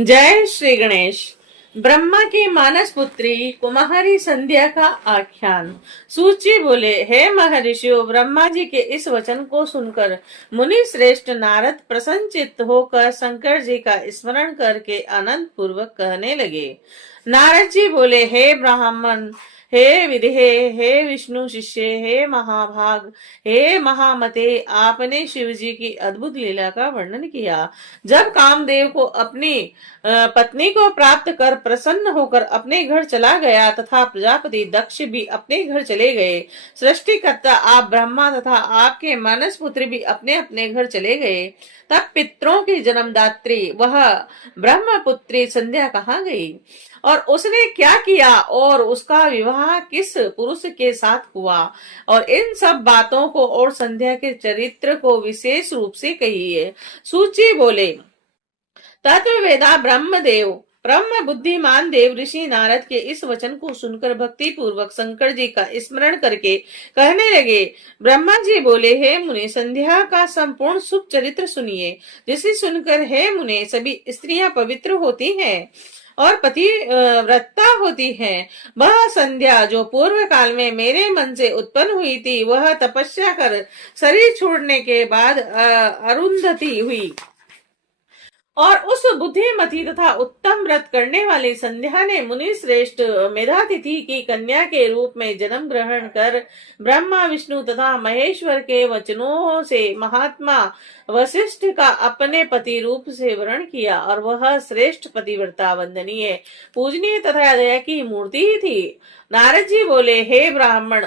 जय श्री गणेश। ब्रह्मा की मानस पुत्री कुमारी संध्या का आख्यान। सूची बोले, हे महर्षियों, ब्रह्मा जी के इस वचन को सुनकर मुनि श्रेष्ठ नारद प्रसन्नचित्त होकर शंकर जी का स्मरण करके आनंद पूर्वक कहने लगे। नारद जी बोले, हे ब्राह्मण, हे विदेहे, हे विष्णु शिष्य, हे महाभाग, हे महामते, आपने शिव जी की अद्भुत लीला का वर्णन किया। जब कामदेव को अपनी पत्नी को प्राप्त कर प्रसन्न होकर अपने घर चला गया तथा प्रजापति दक्ष भी अपने घर चले गए, सृष्टिकर्ता आप ब्रह्मा तथा आपके मानस पुत्र भी अपने अपने घर चले गए, तब पितरों की जन्मदात्री वह ब्रह्मपुत्री संध्या कहाँ गई और उसने क्या किया और उसका विवाह किस पुरुष के साथ हुआ, और इन सब बातों को और संध्या के चरित्र को विशेष रूप से कहिए। सूची बोले, तत्ववेदा ब्रह्मदेव ब्रह्म बुद्धिमान देव ऋषि नारद के इस वचन को सुनकर भक्ति पूर्वक शंकर जी का स्मरण करके कहने लगे। ब्रह्मा जी बोले, हे मुने, संध्या का संपूर्ण शुभ चरित्र सुनिए, जिसे सुनकर हे मुने सभी स्त्रियां पवित्र होती हैं और पति व्रता होती हैं। वह संध्या जो पूर्व काल में मेरे मन से उत्पन्न हुई थी, वह तपस्या कर शरीर छोड़ने के बाद अरुंधति हुई, और उस बुद्धिमती तथा उत्तम व्रत करने वाली संध्या ने मुनि श्रेष्ठ मेधातिथि की कन्या के रूप में जन्म ग्रहण कर ब्रह्मा विष्णु तथा महेश्वर के वचनों से महात्मा वशिष्ठ का अपने पति रूप से वर्ण किया, और वह श्रेष्ठ पतिव्रता वंदनीय पूजनीय तथा दया की मूर्ति ही थी। नारद जी बोले, हे ब्राह्मण,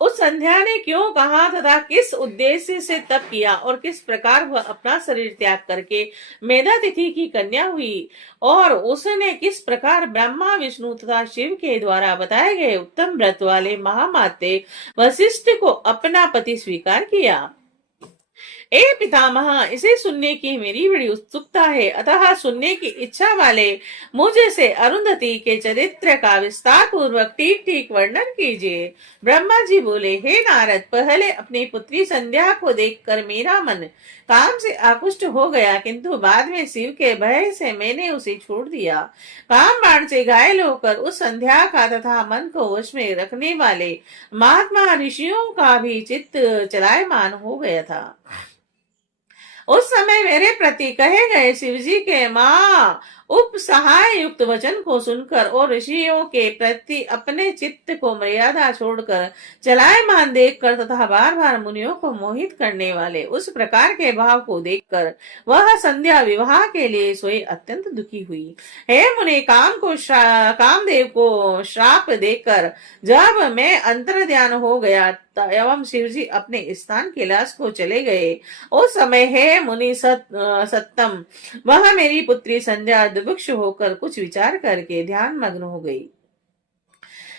उस संध्या ने क्यों कहा तथा किस उद्देश्य से तप किया और किस प्रकार वह अपना शरीर त्याग करके मेधातिथि की कन्या हुई, और उसने किस प्रकार ब्रह्मा विष्णु तथा शिव के द्वारा बताए गए उत्तम व्रत वाले महामाते वशिष्ठ को अपना पति स्वीकार किया। ए पितामह, इसे सुनने की मेरी बड़ी उत्सुकता है, अतः सुनने की इच्छा वाले मुझे से अरुंधति के चरित्र का विस्तार पूर्वक ठीक ठीक वर्णन कीजिए। ब्रह्मा जी बोले, हे नारद, पहले अपनी पुत्री संध्या को देखकर मेरा मन काम से आकुष्ट हो गया, किंतु बाद में शिव के भय से मैंने उसे छोड़ दिया। काम बाण से घायल होकर उस संध्या का तथा मन को वश में रखने वाले महात्मा ऋषियों का भी चित्त चलायमान हो गया था। उस समय मेरे प्रति कहे गए शिवजी के मां उपसहाय युक्त वचन को सुनकर और ऋषियों के प्रति अपने चित्त को मर्यादा छोड़कर चलायमान देखकर तथा बार बार मुनियों को मोहित करने वाले उस प्रकार के भाव को देखकर वह संध्या विवाह के लिए सोई अत्यंत दुखी हुई। हे मुने, कामदेव को श्राप देकर जब मैं अंतर ध्यान हो गया एवं शिवजी अपने स्थान कैलाश को चले गए, उस समय हे मुनि सत्तम, वह मेरी पुत्री संध्या दुभुक्ष होकर कुछ विचार करके ध्यान मग्न हो गई।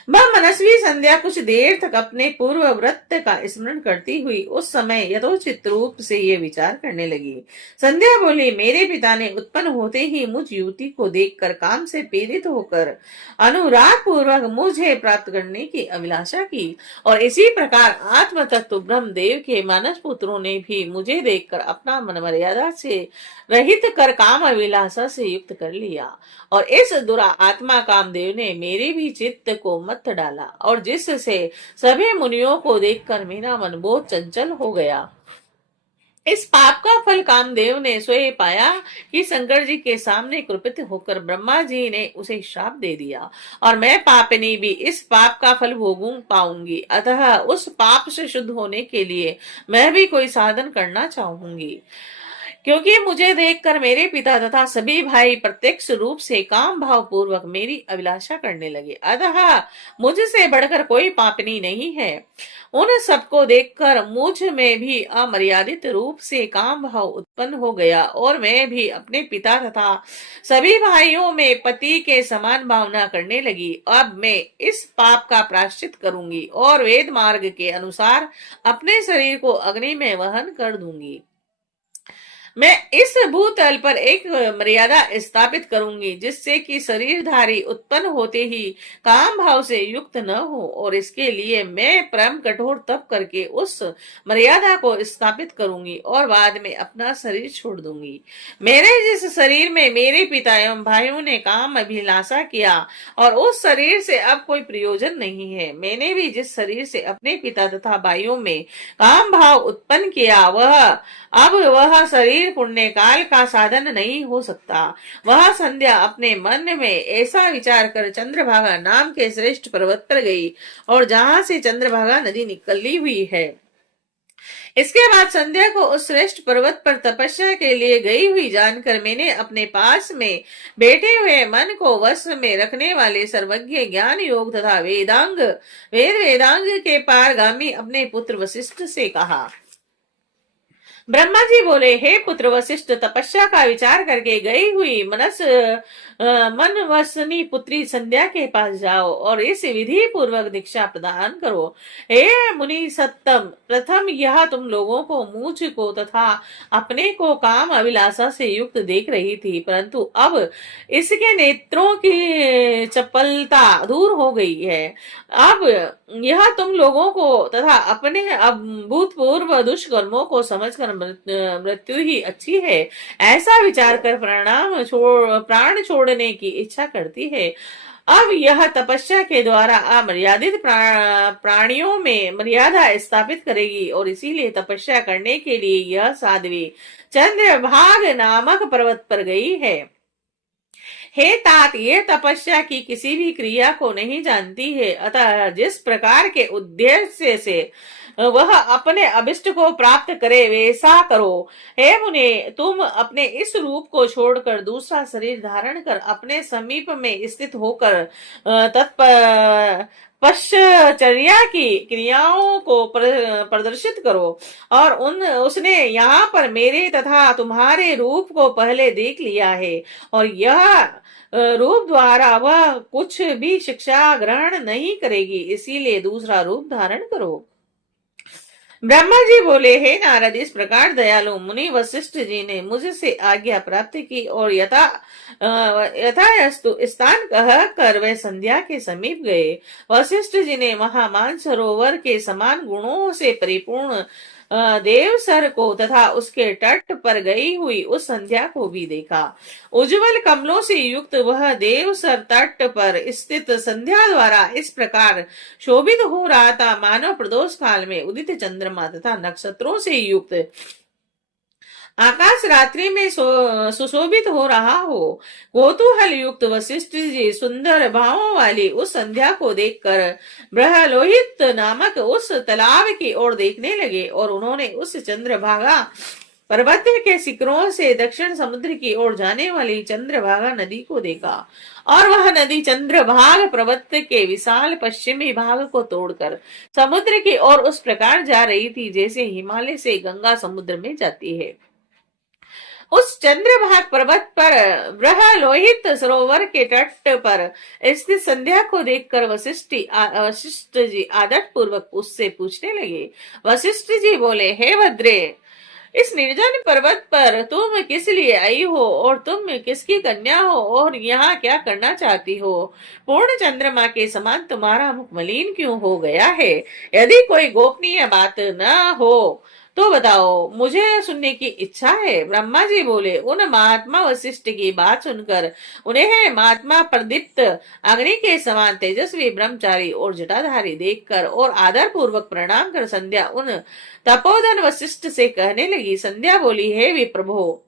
वह मनस्वी संध्या कुछ देर तक अपने पूर्व व्रत का स्मरण करती हुई उस समय यथोचित रूप से ये विचार करने लगी। संध्या बोली, मेरे पिता ने उत्पन्न होते ही मुझ युवती को देखकर काम से प्रेरित होकर अनुराग पूर्वक मुझे प्राप्त करने की अभिलाषा की, और इसी प्रकार आत्म तत्व ब्रह्मदेव के मानस पुत्रों ने भी मुझे देखकर अपना मन मर्यादा से रहित कर काम अभिलाषा से युक्त कर लिया, और इस दुरा आत्मा कामदेव ने मेरे भी चित्त को मत डाला, और जिससे सभी मुनियों को देखकर मेरा मन बहुत चंचल हो गया। इस पाप का फल कामदेव ने स्वयं पाया कि शंकर जी के सामने कृपित होकर ब्रह्मा जी ने उसे श्राप दे दिया, और मैं पापिनी भी इस पाप का फल भोगूं पाऊंगी, अतः उस पाप से शुद्ध होने के लिए मैं भी कोई साधन करना चाहूंगी, क्योंकि मुझे देखकर मेरे पिता तथा सभी भाई प्रत्यक्ष रूप से काम भाव पूर्वक मेरी अभिलाषा करने लगे, अतः मुझसे बढ़कर कोई पापनी नहीं है। उन सबको देखकर मुझ में भी अमर्यादित रूप से काम भाव उत्पन्न हो गया, और मैं भी अपने पिता तथा सभी भाइयों में पति के समान भावना करने लगी। अब मैं इस पाप का प्रायश्चित करूंगी और वेद मार्ग के अनुसार अपने शरीर को अग्नि में वहन कर दूंगी। मैं इस भूतल पर एक मर्यादा स्थापित करूंगी जिससे कि शरीरधारी उत्पन्न होते ही काम भाव से युक्त न हो, और इसके लिए मैं परम कठोर तप करके उस मर्यादा को स्थापित करूंगी और बाद में अपना शरीर छोड़ दूंगी। मेरे जिस शरीर में मेरे पिता एवं भाइयों ने काम अभिलाषा किया और उस शरीर से अब कोई प्रयोजन नहीं है, मैंने भी जिस शरीर से अपने पिता तथा भाइयों में काम भाव उत्पन्न किया वह शरीर पुण्य काल का साधन नहीं हो सकता। वह संध्या अपने मन में ऐसा विचार कर चंद्रभागा नाम के श्रेष्ठ पर्वत पर गई, और जहां से चंद्रभागा नदी निकली हुई है। इसके बाद संध्या को उस श्रेष्ठ पर्वत पर तपस्या के लिए गई हुई जानकर मैंने अपने पास में बैठे हुए मन को वश में रखने वाले सर्वज्ञ ज्ञान योग तथा वेदांग के पारगामी अपने पुत्र वशिष्ठ से कहा। ब्रह्मा जी बोले, हे पुत्र वशिष्ठ, तपस्या का विचार करके गई हुई मन वसनी पुत्री संध्या के पास जाओ और इस विधि पूर्वक दीक्षा प्रदान करो। हे मुनि सत्तम, प्रथम यह तुम लोगों को मूछ को तथा अपने को काम अभिलाषा से युक्त देख रही थी, परंतु अब इसके नेत्रों की चपलता दूर हो गई है। अब यह तुम लोगों को तथा अपने भूतपूर्व दुष्कर्मों को समझकर मृत्यु ही अच्छी है, ऐसा विचार कर प्राण छोड़ने की इच्छा करती है। अब यह तपस्या के द्वारा अमर्यादित प्राणियों में मर्यादा स्थापित करेगी, और इसीलिए तपस्या करने के लिए यह साध्वी चंद्रभाग नामक पर्वत पर गई है। हे तात, ये तपस्या की किसी भी क्रिया को नहीं जानती है, अतः जिस प्रकार के उद्देश्य से वह अपने अभिष्ट को प्राप्त करे वैसा करो। हे मुने, तुम अपने इस रूप को छोड़कर दूसरा शरीर धारण कर अपने समीप में स्थित होकर पश्चर्या की क्रियाओं को प्रदर्शित करो, और उसने यहाँ पर मेरे तथा तुम्हारे रूप को पहले देख लिया है, और यह रूप द्वारा वह कुछ भी शिक्षा ग्रहण नहीं करेगी, इसीलिए दूसरा रूप धारण करो। ब्रह्मा जी बोले, हे नारद, इस प्रकार दयालु मुनि वशिष्ठ जी ने मुझसे आज्ञा प्राप्त की और यथास्तु स्थान कह कर वे संध्या के समीप गए। वशिष्ठ जी ने वहां मानसरोवर के समान गुणों से परिपूर्ण देवसर को तथा उसके तट पर गई हुई उस संध्या को भी देखा। उज्जवल कमलों से युक्त वह देवसर तट पर स्थित संध्या द्वारा इस प्रकार शोभित हो रहा था, मानव प्रदोष काल में उदित चंद्रमा तथा नक्षत्रों से युक्त आकाश रात्रि में सुशोभित हो रहा हो। कौतूहल युक्त वशिष्ठ जी सुंदर भावों वाली उस संध्या को देखकर ब्रह्लोहित नामक उस तालाब की ओर देखने लगे, और उन्होंने उस चंद्रभागा पर्वत के शिखरों से दक्षिण समुद्र की ओर जाने वाली चंद्रभागा नदी को देखा, और वह नदी चंद्रभाग पर्वत के विशाल पश्चिमी भाग को तोड़कर समुद्र की ओर उस प्रकार जा रही थी जैसे हिमालय से गंगा समुद्र में जाती है। उस चंद्रभाग पर्वत पर ब्रह्लोहित सरोवर के तट पर स्थित संध्या को देखकर वशिष्ठ जी आदर पूर्वक उससे पूछने लगे। वशिष्ठ जी बोले, हे भद्रे, इस निर्जन पर्वत पर तुम किस लिए आई हो, और तुम किसकी कन्या हो, और यहाँ क्या करना चाहती हो? पूर्ण चंद्रमा के समान तुम्हारा मुख मलिन क्यों हो गया है? यदि कोई गोपनीय बात न हो तो बताओ, मुझे सुनने की इच्छा है। ब्रह्मा जी बोले, उन महात्मा वशिष्ठ की बात सुनकर उन्हें महात्मा प्रदीप्त अग्नि के समान तेजस्वी ब्रह्मचारी और जटाधारी देखकर और आदर पूर्वक प्रणाम कर संध्या उन तपोधन वशिष्ठ से कहने लगी। संध्या बोली, हे विप्रभो,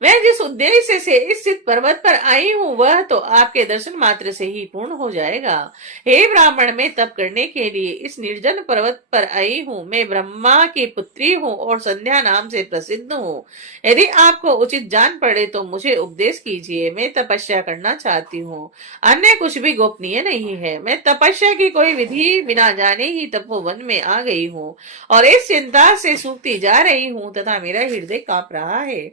मैं जिस उद्देश्य से इस पर्वत पर आई हूँ वह तो आपके दर्शन मात्र से ही पूर्ण हो जाएगा। हे ब्राह्मण, मैं तप करने के लिए इस निर्जन पर्वत पर आई हूँ। मैं ब्रह्मा की पुत्री हूँ और संध्या नाम से प्रसिद्ध हूँ। यदि आपको उचित जान पड़े तो मुझे उपदेश कीजिए। मैं तपस्या करना चाहती हूँ, अन्य कुछ भी गोपनीय नहीं है। मैं तपस्या की कोई विधि बिना जाने ही तपोवन में आ गई हूँ और इस चिंता से सूखती जा रही हूँ तथा मेरा हृदय कांप रहा है।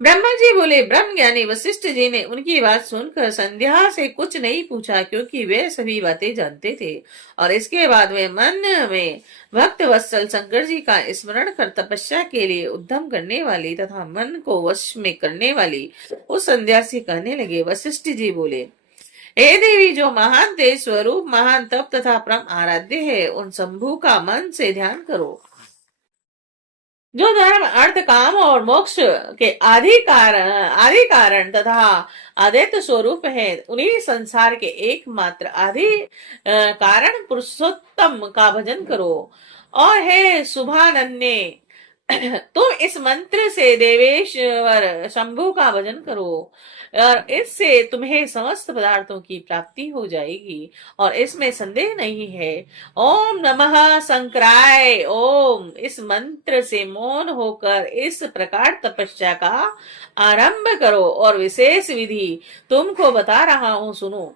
ब्रह्मा जी बोले। ब्रह्म ज्ञानी वशिष्ठ जी ने उनकी बात सुनकर संध्या से कुछ नहीं पूछा, क्योंकि वे सभी बातें जानते थे। और इसके बाद वे मन में भक्त वत्सल शंकर जी का स्मरण कर तपस्या के लिए उद्यम करने वाली तथा मन को वश में करने वाली उस संध्या से कहने लगे। वशिष्ठ जी बोले, हे देवी, जो महान तेज स्वरूप, महान तप तथा परम आराध्य है, उन शंभु का मन से ध्यान करो। जो धर्म, अर्थ, काम और मोक्ष के आदि कारण तथा आदित्य स्वरूप है, उन्हीं संसार के एकमात्र आदि कारण पुरुषोत्तम का भजन करो। और हे शुभानन्य, तुम इस मंत्र से देवेश्वर शंभु का भजन करो, और इससे तुम्हें समस्त पदार्थों की प्राप्ति हो जाएगी, और इसमें संदेह नहीं है। ओम नमः शंकराय ओम, इस मंत्र से मौन होकर इस प्रकार तपस्या का आरंभ करो, और विशेष विधि तुमको बता रहा हूं, सुनो।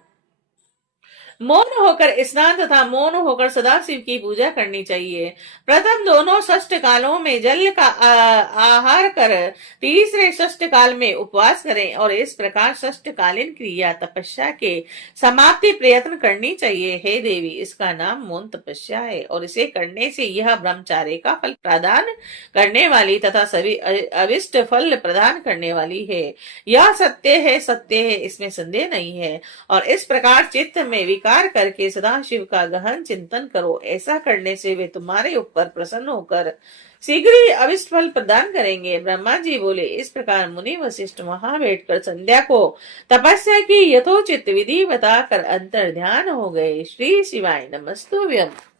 मौन होकर स्नान तथा मौन होकर सदाशिव की पूजा करनी चाहिए। प्रथम दोनों षष्ठ कालों में जल का आहार कर तीसरे षष्ठ काल में उपवास करें, और इस प्रकार षष्ठ कालीन क्रिया तपस्या के समाप्ति प्रयत्न करनी चाहिए। हे देवी, इसका नाम मौन तपस्या है, और इसे करने से यह ब्रह्मचार्य का फल प्रदान करने वाली तथा सभी अविष्ट फल प्रदान करने वाली है। यह सत्य है, सत्य है, इसमें संदेह नहीं है। और इस प्रकार चित्त में विकार करके सदाशिव का गहन चिंतन करो। ऐसा करने से वे तुम्हारे ऊपर प्रसन्न होकर शीघ्र ही अविष्ट फल प्रदान करेंगे। ब्रह्मा जी बोले। इस प्रकार मुनि वशिष्ठ वहां बैठकर संध्या को तपस्या की यथोचित विधि बताकर अंतर ध्यान हो गए। श्री शिवाय नमस्तुभ्यम्।